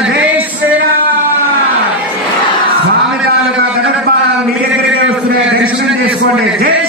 జై శ్రీరామ్. స్వామి తాలూకా గణప మీ దగ్గరికి వస్తున్నాయి, దర్శనం చేసుకోండి. జై